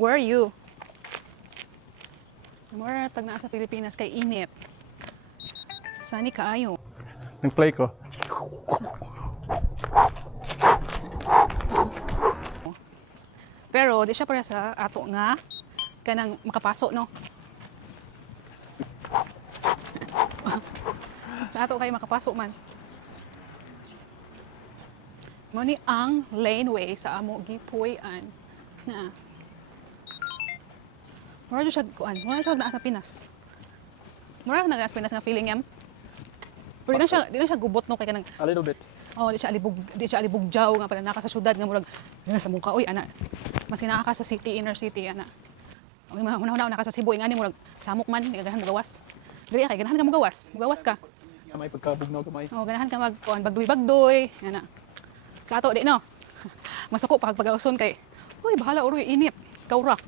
Where are you? Mura tag naa sa Pilipinas kay init. Sani kaayo. Nag-play ko. Pero di siya para sa ato nga kanang makapaso no. Sa ato kay makapaso man. Mo ni ang laneway sa amo gipuy-an na. Mura siya kuan, mura siya naa sa Pinas. Mura na sa Pinas nga feeling yam. Pero di na siya gubot no kay kanang A little bit. oh, di siya alibugjaw nga pala naka sa syudad nga murag sa mukha oy ana. Mas naa ka sa city, inner city ana. Og una naka sa Cebu ingani murag samok man di ka ganahan magawas. Diri kay ganahan ka magawas. Magawas ka. Nga may pagkabugnaw kamay. Oh, ganahan ka mag kuan bagdoy ana. Sa ato di no. Masako pagpagauson kay uy bahala uroy init. Kawra.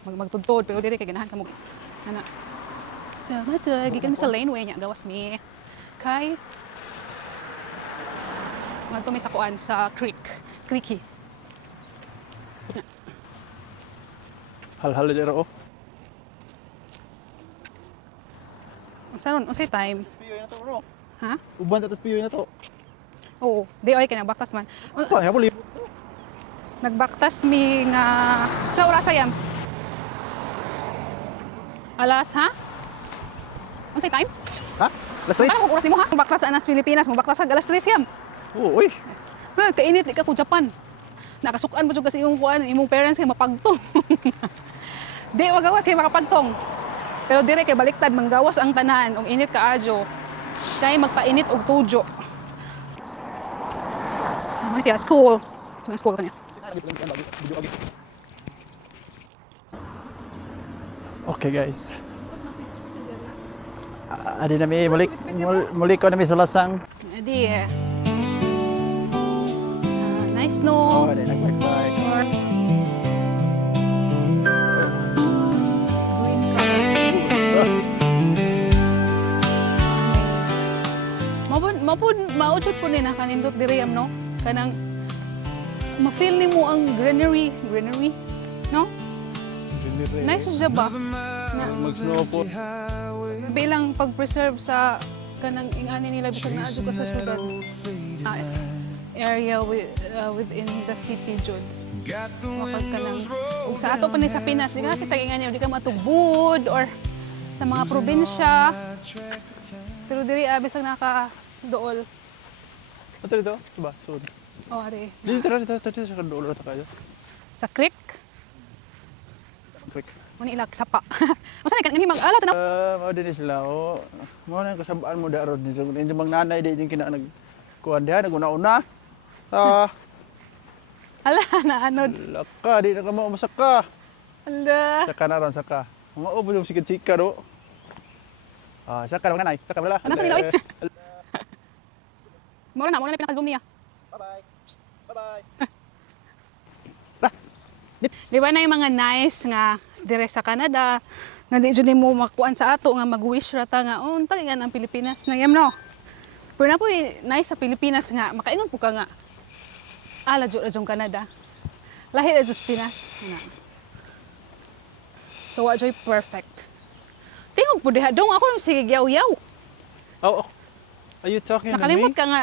Magtudtod pero diri kay ganahan ka mo ana. Sa bato gikan sa laneway nya gawas mi. Kay ngadto mi sa kuan sa creeky. Hal-hal dira oh. Unsa ron unsay time? Piyoy na to bro. Ha? Uban tatas piyoy na to. Oo, di oy kay nagbaktas man. Pa, ya libot. Nagbaktas mi nga sa oras ayam. Alas ha? Unsay time? Ha? Last race? Ano kung oras nimo ha? Baklas anas Pilipinas, mo baklas alas 3 yam. Oo, uy. Ha, kainit di ka ko Japan. Nakasukan mo jud kasi imong kuan, imong parents kay mapagtong. Di magawas kay makapagtong. Pero dire kay baliktad manggawas ang tanan og init kaadyo. Kay magpainit og tujo. Ano siya school? Sa school kanya. Okay guys. Adi na mi muli ko na mi sa lasang. Edi. Nice no. Adi nag-bike. Maujud po ni na kanindot diri am no. Kanang ma-feel nimo ang greenery, no? Nice siya ba? Na, Mag-snow po. bilang pag-preserve sa kanang ingani nila bisag naa jud ka sa syudad. Area within the city jud. Makag kanang ug sa ato pa ni sa Pinas, di ka kita ingani di ka matugbud or sa mga probinsya. Pero diri bisag naka dool. Ato dito? Diba? Sud. Oh, ari. Dito sa kadulo ta kayo. Sa creek, Quick. mo ni ilag sapa. Masa ni kanang mag-ala tanaw. Mao din sila oh. Mao na kasabaan mo daron dito. Hindi bang nanay di yung kina kuan diha naguna-una. Ala na anod. Laka di na ka mo masaka. Ala. Saka na ron saka. Mao ba yung sikid-sika do. Saka na nanay. Saka bala. Ano sa nila oy? Mo na pinaka-zoom niya. Bye-bye. Bye-bye. Di ba na yung mga nice nga dire sa Canada nga di jud nimo makuan sa ato nga mag-wish rata nga unta nga ang Pilipinas na yam no. Pero na po nice sa Pilipinas nga makaingon po ka nga ala jud ra jung Canada. Lahi ra jud sa Pinas na. So wa joy perfect. Tingog po diha dong ako sige yaw-yaw. Oh. Are you talking Nakalimot to me? ka nga.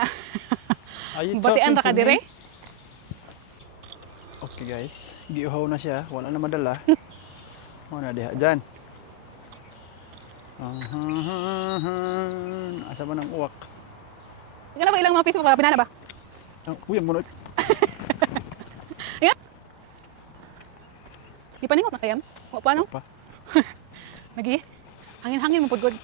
Are you Batian talking ra ka to dire. me? Okay guys, giuhaw na siya, wala na madala. Muna diha dyan. Asa man ang uwak? Ngano ba ilang mga piso ka pinana ba? Uy, ang munod. Ipaningot na kayam? O paano? Pa. Lagi? Hangin-hangin mo pud gud.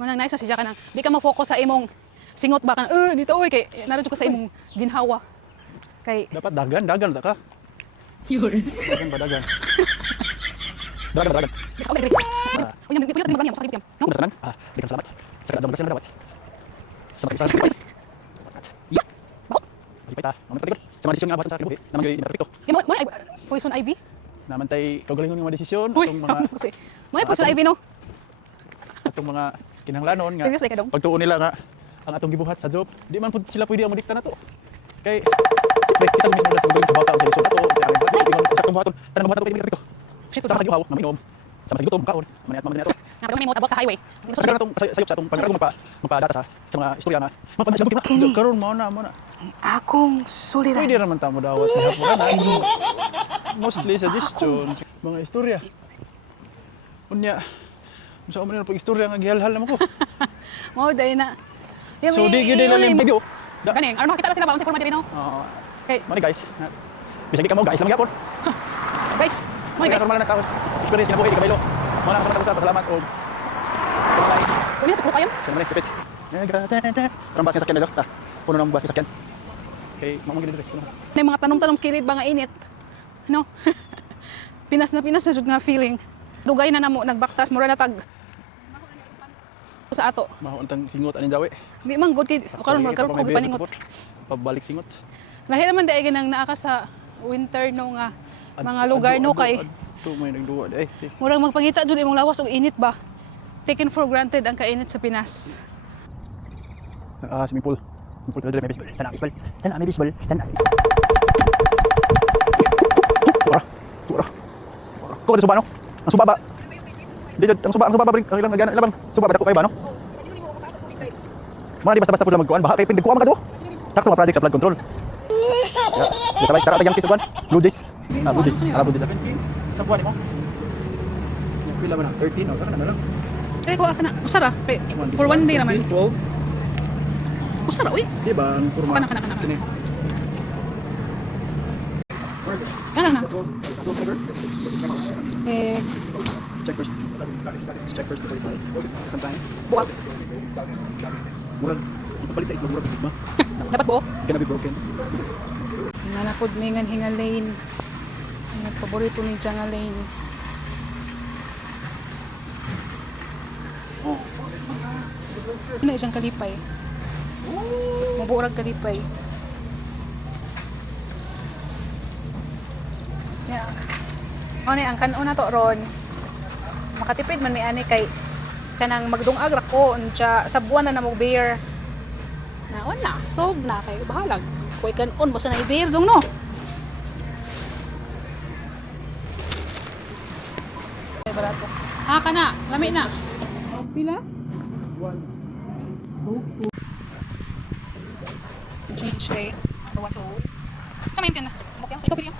Manang nice siya ka nang di ka ma-focus sa imong singot ba ka dito oy kay naradyo ko sa imong ginhawa. Kay Dapat dagan ta ka. yun. Dagan ba dagan? Dagan. Uy, nang pipilat ni magani sa sakit yam. No? Udah tenan? Di ka salamat. Sa dalam belas dapat. Sampai. Iya. Bakit? Di pa ta. Naman talikod. Sa mga desisyon nga sa kibuhi. Naman gyud natrito. Mo ay poison ivy. Naman tay kaugalingon yung mga desisyon Uy, atong mga kasi. Mo ay poison ivy no. atong mga kinahanglanon nga. Serious ka dong. Pagtuon nila nga ang atong gibuhat sa job, di man pud sila pwede ang madikta na to. Kay siyempre kita mismo na tungod sa bata ang solusyon na to. Kaya ingon sa atong buhaton. Tanang buhaton ko kay dito. Shit ko Sama sa. sa gihaw, maminom. Sama sa gutom, kaon. Manayat mga ganito. Nga pero may mo tabok sa highway. Gusto Sa atong sayop sa atong pagkakaroon magpadata sa mga istorya nga. Mapanasya ko Kini. karon mo na. Akong suliran. Pwede raman tamo dawat sa hapon na. Mostly suggestions, mga istorya. Unya. Sa man na pag istorya nga gihalhal na ko. Mao day na. So di gyud nila yung video. Kaning, ano makita na sila ba unsay forma diri no? Oo. Okay, Mani guys. Bisag di ka mo guys lang gyapon. guys. Mo guys. Normal na tao. Experience kinabuhi di kabaylo. Mo na sa salamat og. Kunin to kayo. Sa mali tipit. Parang base sa sakyan nila. Ta. Puno nang base sa sakyan. Okay, mamang gid dito. May mga tanom-tanom skilid ba nga init. No? Pinas na jud nga feeling. Dugay na namo nagbaktas mura na tag sa ato. Mao antang singot aning dawi. Di man good kid karon mo karon ko gipaningot. Pabalik singot. Lahi naman dai ginang naa ka sa winter no nga mga lugar no kay Tu may nagduwa ay. murag magpangita jud imong lawas og init ba. Taken for granted ang kainit sa Pinas. Swimming pool. Swimming pool dere may baseball. Tanang baseball. Tanang may baseball. Tanang. Tura. Ko ada suba no? Ang suba ba? Di ang suba ba ang ilang gana labang suba ba dako kay ba no? Mana di basta-basta pud lang magkuan ba kay pindig kuan ka to. Takto ma project sa flood control. Ya, sabay tara tayang kisuan. Blue Jays. Blue Jays. Blue Jays 17. Sa buwan mo? Yung pila man 13 o kana na lang. Kay ko kana usara kay for one day naman. 12. Usara uy. Di ba ang kurma? Kana. Kini. Kana na. Eh Check first. Check first before you buy. Sometimes. buwag. Murag. Ipapalit sa itlog murag ba? Dapat buo. Gonna be broken. Nanapod may nga hinga lane. Ang paborito ni nga lane. Ano isang kalipay? Mabuurag kalipay. Yeah. Ano ang kanon na to ron? Makatipid man may ani kay kanang magdungag ra ko unsa sa buwan na mo beer. Na wala, sob na kay bahalag. Kuy kanon basta na beer dong no. Ay barato. Ha kana, lami na. Pila? 1 change rate. Or what to? Sa may kana. Okay, ito pili.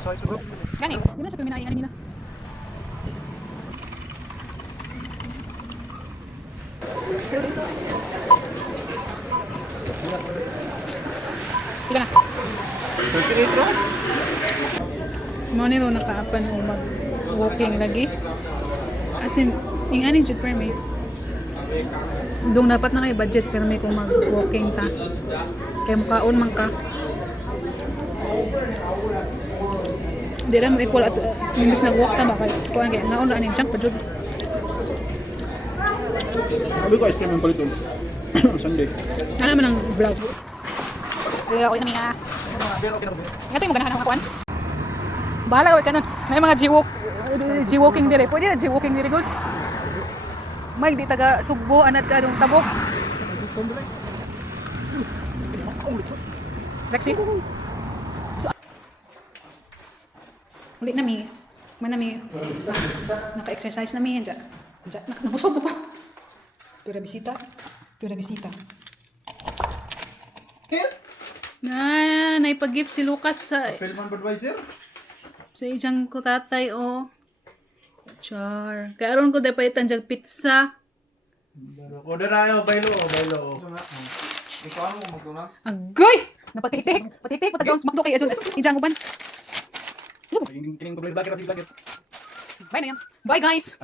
Sorry, bro. Gani, di ba sa piminaay nila? Pila na. 38 ro? Mo ni ro nakaapan o mag-walking lagi. As in, ingani jud per me. Dong dapat na kay budget pero may kung mag-walking ta. Kay mukaon man ka. Di ra mo equal at imbis nag-walk ta ba kay kuan kay naon ra ani junk pa jud. Sabi ko ice cream yung paliton. Sunday. Ano man ang vlog? Kaya ako nga. Ito yung maganahan ng mga kuan. Bahala ka kanon. May mga G-walking dire. Pwede na G-walking dire good. May di taga Sugbo anat anong tabok. Lexi. So, ulit na mi. Manami. Naka-exercise na mi. Nabusog na po. Pura bisita. Na, naipag-gift si Lucas sa Pelman Budweiser? ijang ko tatay o. Char. Kaya aron ko dapat itanjag pizza. Order na yun, baylo. Ikaw ano mo McDonald's? Agoy! Napatitik. Patagawang makdo kay Ajon. Ijang uban. Kining tuloy vlogger. Bye na yan. Bye guys.